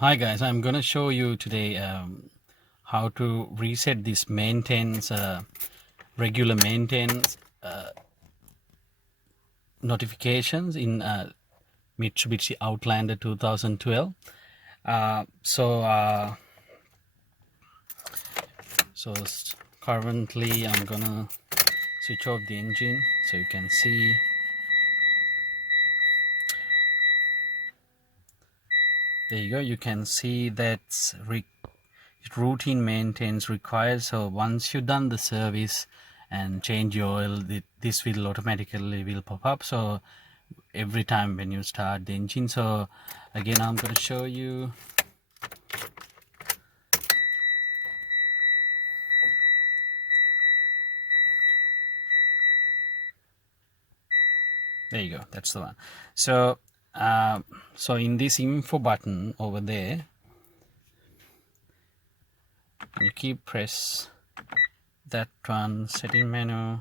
Hi guys, I'm gonna show you today how to reset this maintenance, regular maintenance notifications in Mitsubishi Outlander 2012. Uh, so, uh, so currently I'm gonna switch off the engine so you can see. There you go. You can see that's routine maintenance required. So once you've done the service and change your oil, this will automatically will pop up. So every time when you start the engine. So again, I'm going to show you. There you go. That's the one. So so in this info button over there, you keep press that one, setting menu,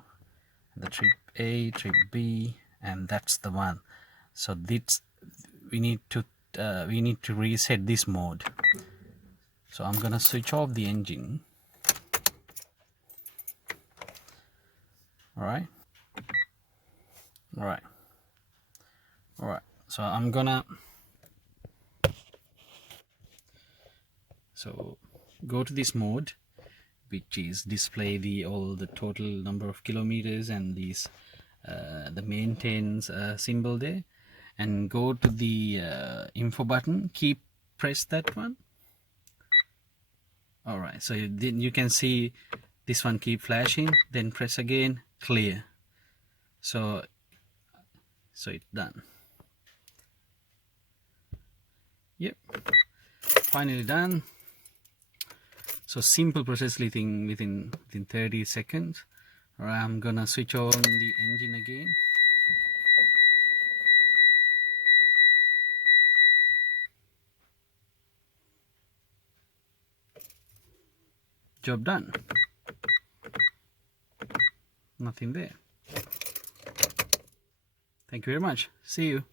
the trip A, trip B, and that's the one. So this we need to reset this mode. So I'm gonna switch off the engine. All right. So I'm gonna go to this mode, which is display all the total number of kilometers and these the maintenance symbol there, and go to the info button. Keep press that one. All right. So then you can see this one keep flashing. Then press again, clear. So it's done. Yep, finally done. So simple process within 30 seconds. All right, I'm gonna switch on the engine again. Job done. Nothing there. Thank you very much. See you.